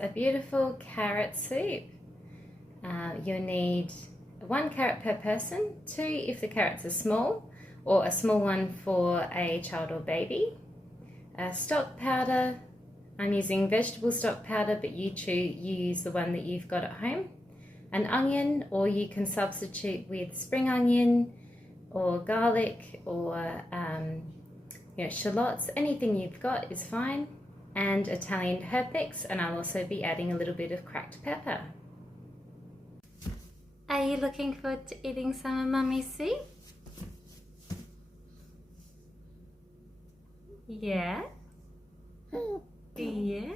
a beautiful carrot soup. You'll need 1 carrot per person, 2 if the carrots are small, or a small one for a child or baby. Stock powder, I'm using vegetable stock powder, but you use the one that you've got at home. An onion, or you can substitute with spring onion or garlic or shallots. Anything you've got is fine. And Italian herb mix, and I'll also be adding a little bit of cracked pepper. Are you looking forward to eating some of Mummy's soup? Yeah? Yeah.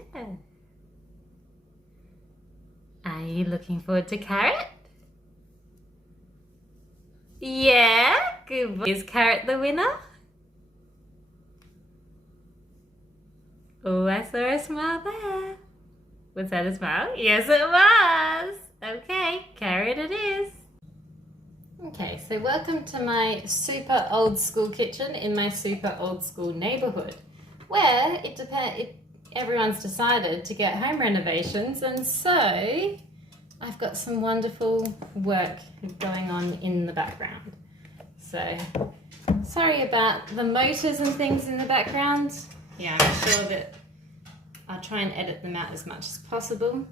Are you looking forward to carrot? Yeah? Good boy. Is carrot the winner? Oh, I saw a smile there. Was that a smile? Yes, it was. Okay, carrot it is. Okay, so welcome to my super old school kitchen in my super old school neighborhood, where everyone's decided to get home renovations, and so I've got some wonderful work going on in the background. So sorry about the motors and things in the background. Yeah, I'm sure that I'll try and edit them out as much as possible.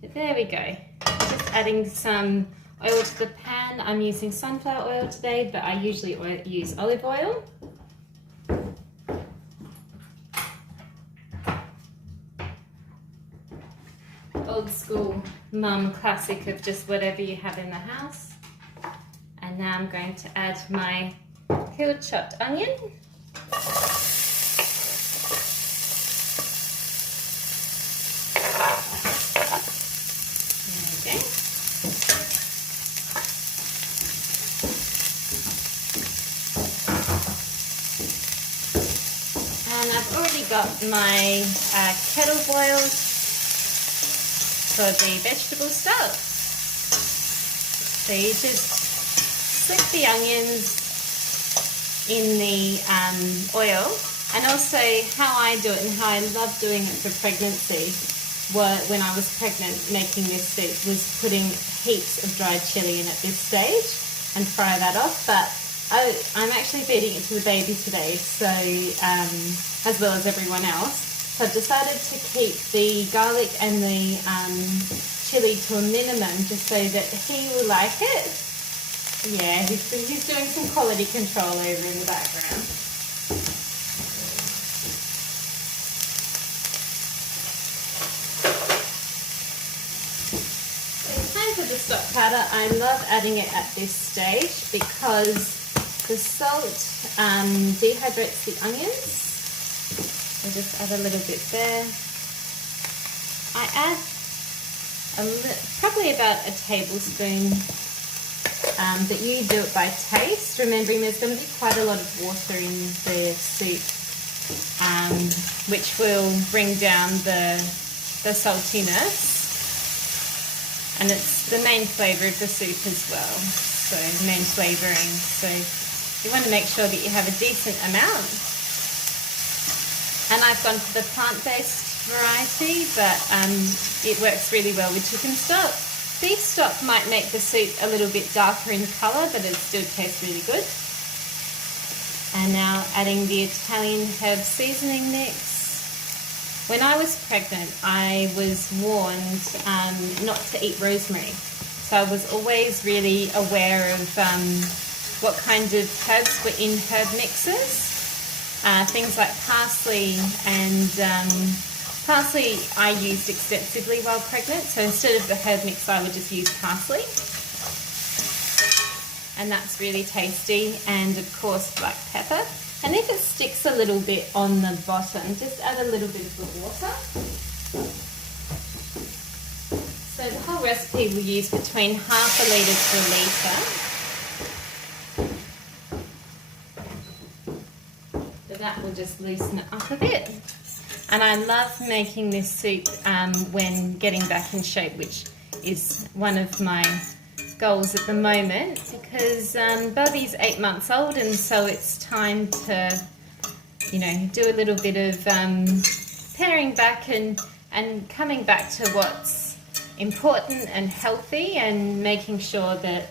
But there we go. Just adding some oil to the pan. I'm using sunflower oil today, but I usually use olive oil. Old school mum classic of just whatever you have in the house. And now I'm going to add my peeled chopped onion. And I've already got my kettle boiled for the vegetable stock. So you just slip the onions in the oil, and also how I do it and how I love doing it for pregnancy when I was pregnant making this soup was putting heaps of dried chili in at this stage and fry that off. But I'm actually feeding it to the baby today, so as well as everyone else. So I've decided to keep the garlic and the chili to a minimum just so that he will like it. Yeah, he's doing some quality control over in the background. Time for the stock powder. I love adding it at this stage because the salt dehydrates the onions. I'll just add a little bit there. I add probably about a tablespoon, but you do it by taste, remembering there's going to be quite a lot of water in the soup, which will bring down the saltiness, and it's the main flavour of the soup as well, so main flavouring. So you want to make sure that you have a decent amount. And I've gone for the plant-based variety, but it works really well with chicken stock. Beef stock might make the soup a little bit darker in colour, but it still tastes really good. And now adding the Italian herb seasoning mix. When I was pregnant, I was warned not to eat rosemary. So I was always really aware of what kind of herbs were in herb mixes. Things like parsley, and parsley I used extensively while pregnant, so instead of the herb mix I would just use parsley, and that's really tasty. And of course black pepper, and if it sticks a little bit on the bottom, just add a little bit of the water. So the whole recipe will use between half a litre to a litre. That will just loosen it up a bit. And I love making this soup when getting back in shape, which is one of my goals at the moment, because Bubby's 8 months old, and so it's time to, do a little bit of paring back and and coming back to what's important and healthy, and making sure that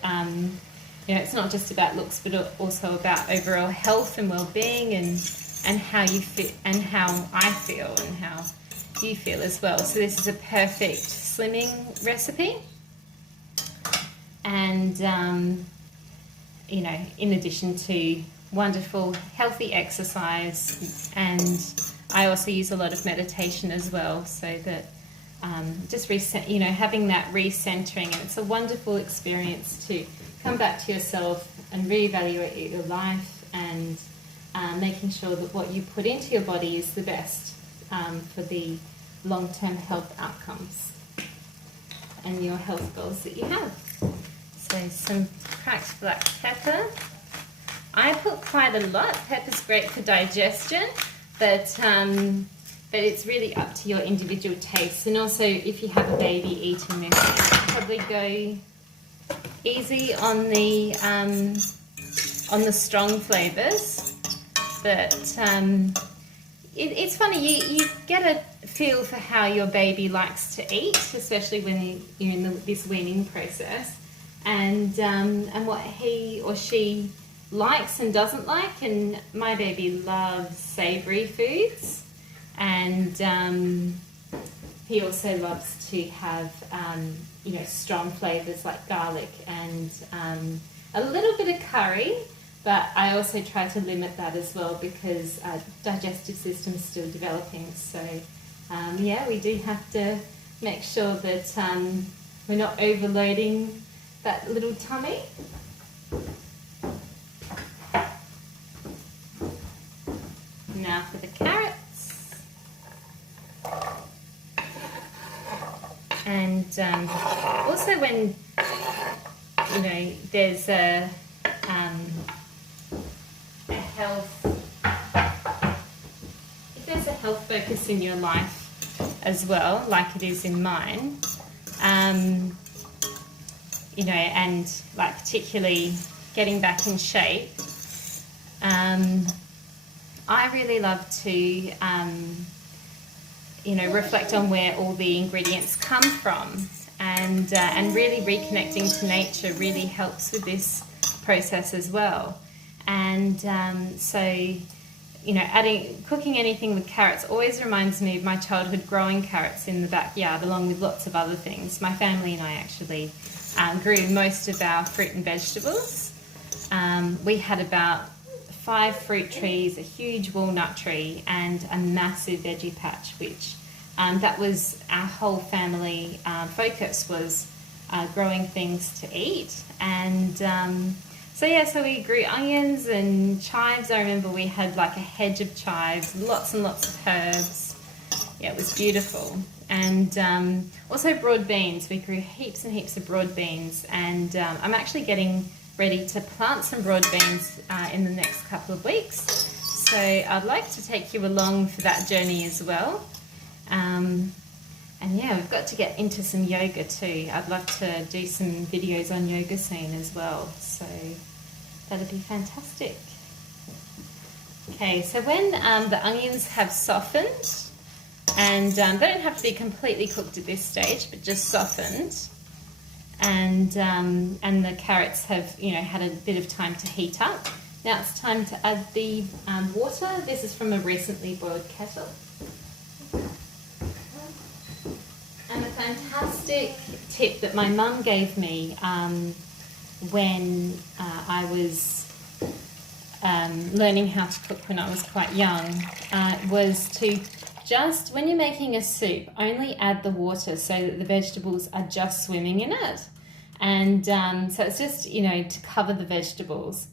you know, it's not just about looks, but also about overall health and well-being, and how you fit, and how I feel, and how you feel as well. So this is a perfect slimming recipe, and you know, in addition to wonderful healthy exercise, and I also use a lot of meditation as well, so that just you know, having that recentering, and it's a wonderful experience to come back to yourself and reevaluate your life, and making sure that what you put into your body is the best for the long-term health outcomes and your health goals that you have. So some cracked black pepper. I put quite a lot. Pepper's great for digestion, but it's really up to your individual taste. And also, if you have a baby eating this, probably go easy on the strong flavors. But it's funny, you get a feel for how your baby likes to eat, especially when you're in this weaning process, and what he or she likes and doesn't like. And my baby loves savoury foods, and he also loves to have you know, strong flavours like garlic and a little bit of curry. But I also try to limit that as well, because digestive system is still developing. So yeah, we do have to make sure that we're not overloading that little tummy. Now for the carrots. And also, when, you know, there's a health, if there's a health focus in your life as well, like it is in mine, you know, and like particularly getting back in shape, I really love to you know, reflect on where all the ingredients come from, and really reconnecting to nature really helps with this process as well. And so, you know, cooking anything with carrots always reminds me of my childhood growing carrots in the backyard, along with lots of other things. My family and I actually grew most of our fruit and vegetables. We had about 5 fruit trees, a huge walnut tree, and a massive veggie patch, which that was our whole family focus, was growing things to eat. And so yeah, so we grew onions and chives. I remember we had like a hedge of chives, lots and lots of herbs. Yeah, it was beautiful. And also broad beans. We grew heaps and heaps of broad beans, and I'm actually getting ready to plant some broad beans in the next couple of weeks. So I'd like to take you along for that journey as well. And yeah, we've got to get into some yoga too. I'd love to do some videos on yoga soon as well. So that'd be fantastic. Okay, so when the onions have softened, and they don't have to be completely cooked at this stage, but just softened, and the carrots have, you know, had a bit of time to heat up. Now it's time to add the water. This is from a recently boiled kettle. And a fantastic tip that my mum gave me when I was learning how to cook when I was quite young was to just, when you're making a soup, only add the water so that the vegetables are just swimming in it. And so it's just, you know, to cover the vegetables.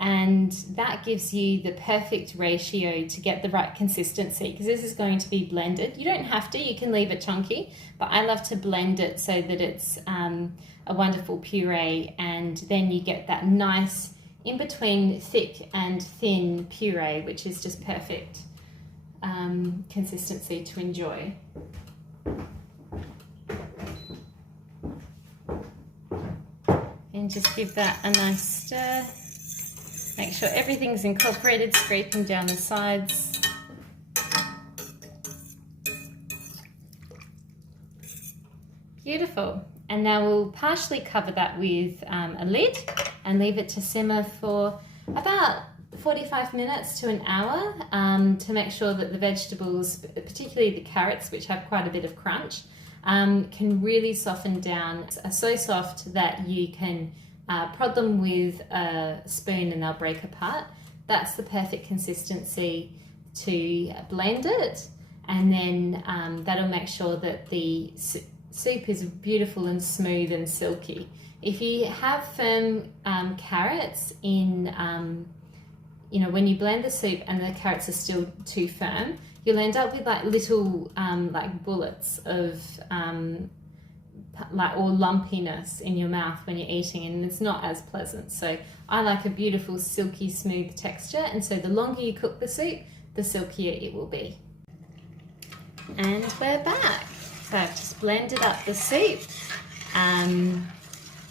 And that gives you the perfect ratio to get the right consistency, because this is going to be blended. You don't have to, you can leave it chunky, but I love to blend it so that it's a wonderful puree, and then you get that nice in between thick and thin puree, which is just perfect consistency to enjoy. And just give that a nice stir. Make sure everything's incorporated, scraping down the sides. Beautiful. And now we'll partially cover that with a lid and leave it to simmer for about 45 minutes to an hour to make sure that the vegetables, particularly the carrots, which have quite a bit of crunch, can really soften down. Are so soft that you can prod them with a spoon and they'll break apart. That's the perfect consistency to blend it, and then that'll make sure that the soup is beautiful and smooth and silky. If you have firm carrots in, when you blend the soup and the carrots are still too firm, you'll end up with like little like bullets of or lumpiness in your mouth when you're eating, and it's not as pleasant. So I like a beautiful silky smooth texture, and so the longer you cook the soup, the silkier it will be. And we're back. So I've just blended up the soup.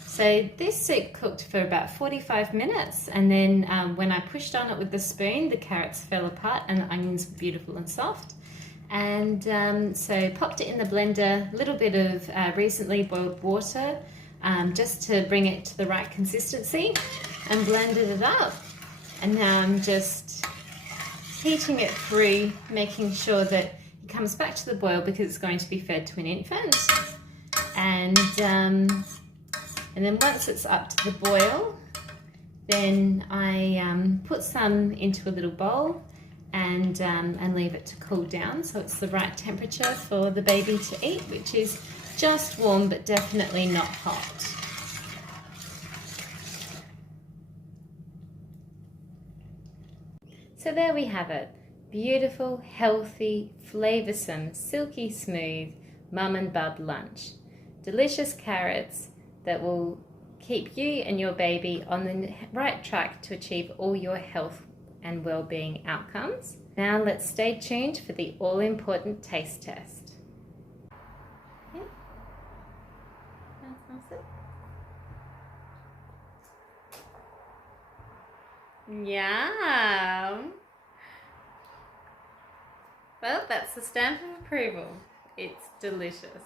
So this soup cooked for about 45 minutes, and then when I pushed on it with the spoon, the carrots fell apart and the onions were beautiful and soft. And so popped it in the blender, a little bit of recently boiled water just to bring it to the right consistency, and blended it up. And now I'm just heating it through, making sure that it comes back to the boil because it's going to be fed to an infant. And then once it's up to the boil, then I put some into a little bowl and leave it to cool down so it's the right temperature for the baby to eat, which is just warm but definitely not hot. So there we have it. Beautiful, healthy, flavoursome, silky smooth mum and bub lunch. Delicious carrots that will keep you and your baby on the right track to achieve all your health and well-being outcomes. Now let's stay tuned for the all-important taste test. Yeah. That's awesome. Yum! Well, that's the stamp of approval. It's delicious.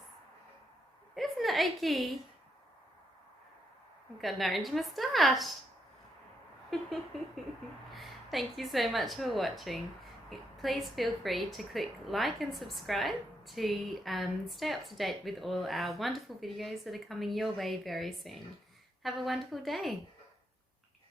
Isn't it, Oki? I've got an orange moustache. Thank you so much for watching. Please feel free to click like and subscribe to stay up to date with all our wonderful videos that are coming your way very soon. Have a wonderful day.